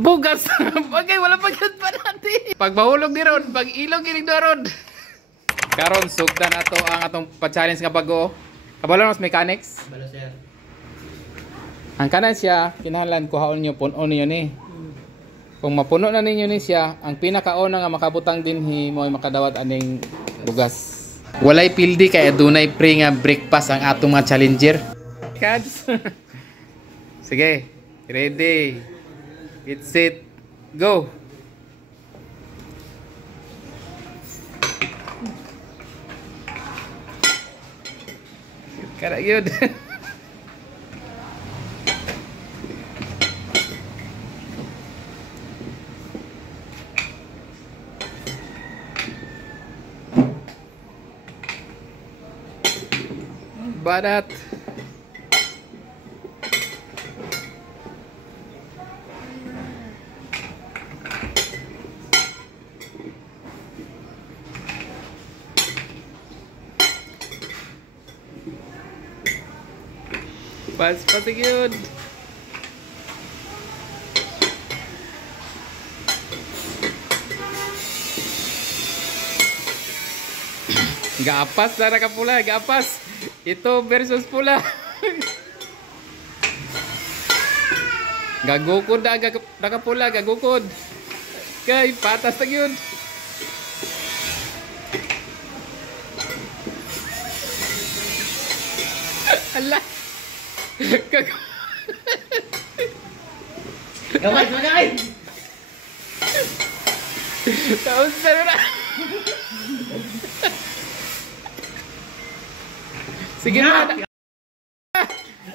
Bugas. Okay, wala pa yun pa natin. Pag mahulog ni Ron, pag ilog ilig na Ron. Karon sugdan ato ang atong pa-challenge nga bago. Kabalo mas mechanics. Kabalo sir. Ang kanan siya, kinahanglan kuhaon niyo puno niyo ni. Kung mapuno na ninyo ni siya, ang pinakauna nga makabutang dinhi mo ay makadawat aning bugas. Walay pildi kay adunay pre nga breakfast ang atong mga challenger. Kads. Sige, ready. Get set, go. Kara yun. Barat. Pas yun. Gapas na nakapula, gapas. Ito versus pula. Gagukod na nakapula, gagukod. Kay patas na yun. Allah. Gamay, gamay! Taos na. Sige na.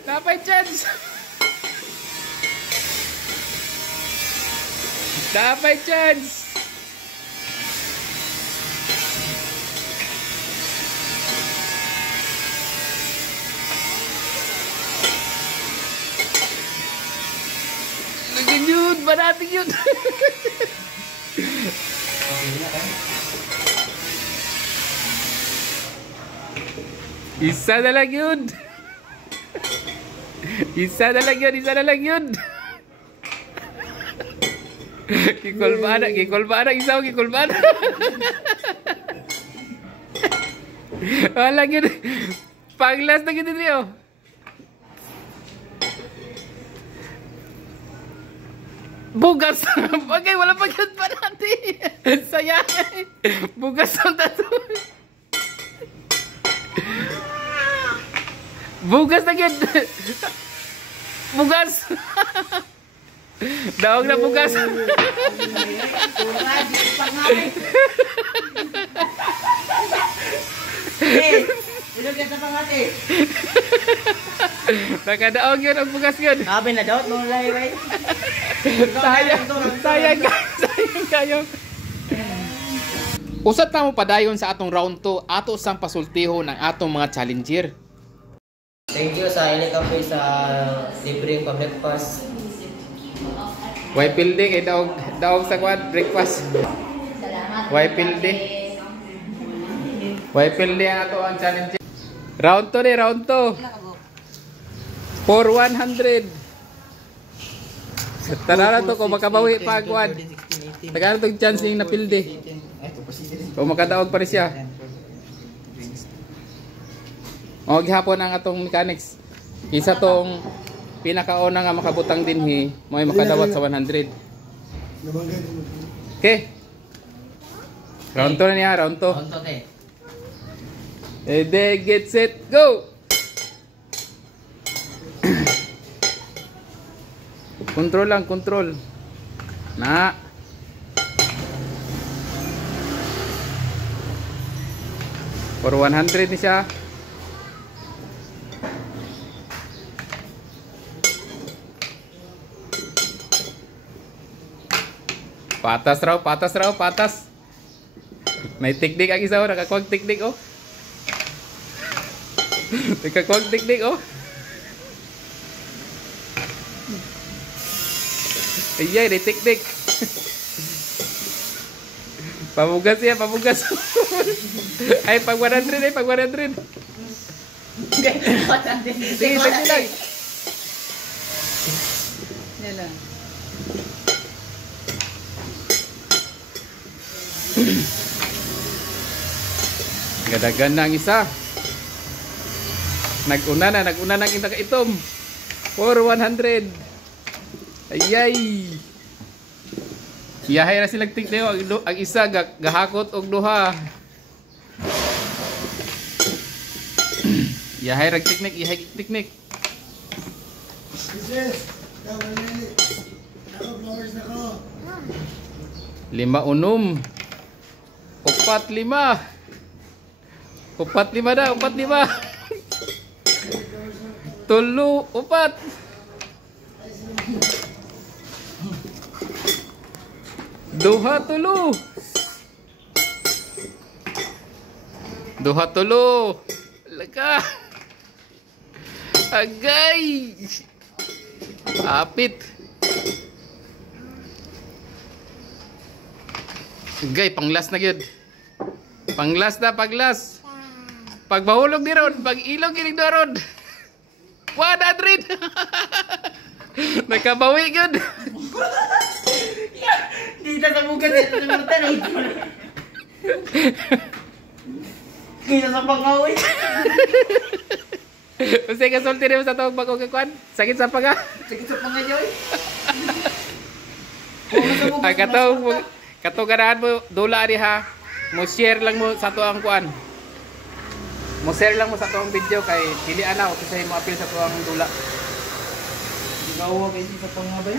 Dapat chance. Dapat chance. Lagyan yun. Banating yun. Isa na lang yun. Isa na lang yun. Isa na lang yun. Kikulbana. Kikulbana. Isa o kikulbana. Wala yun. Panglas na yun din yun. Bugas. Okay, wala pa yun pa natin. Saya. Bugas ang tato. Bugas na yun. Bugas. Daog na bugas. Ilog yan sa pangati. Nakadaog yun ang bugas yun. Sabi na daw, nung lahiray. Sayang kayo. Usat na mo padayon sa atong round 2, ato sang pasultiho ng atong mga challenger. Thank you sa Ili Cafe sa libreng pa-breakfast. Way pildi kay daog sa kwad breakfast. Way pildi. Way pildi ang ato ang challenger. Round 2 ni, round 2. For 100. Tanara to kung makabawi pa kwad. Tagara tong chance ning napildi. Kung makadaog pa rin siya. O gihapon ang atong mechanics. Isa tong pinakauna nga makabutang dinhi mo ay makadawat sa 100. Okay. Round 2 na niya, round 2. Round 2 te. Ready, get set, go! Control lang, control. Na. For 100 ni siya. Patas raw, patas raw, patas. May teknik ang isa, nakakuwag teknik oh. Nakakuwag teknik oh. Ayay, may teknik. Pamugas ya, pamugas. Ay, pag 100 ay, pag 100. Sige, sige lang. Yan lang. Gadagan na ang isa. Nag-una na ang itom. For 100. Ayay. Iyahay na silang tignayo. Ang isa gahakot og duha. Iyahay rag tiknik. Lima unom. Upat lima dah. Tulo, upat. Duha tulo. Laka. Agay. Apit. Agay, panglas na gyud. Paglas. Pagbahulog di ron, pag ilog ginig do ron. 100. Nakabawi gyud. Kita sa bukan dito sa martan. Kita sa pangawi. Usay ka sulti rin sa tawag bago kakuan. Sakit sa panga. Sakit sa pangayoy. Kato ganahan mo dula ri ha. Mo share lang mo sa tuang kuan. Mo share lang mo sa tuang video kay dili ana o kasi mo apil sa tuang dula. Gawa kay sa pangabay.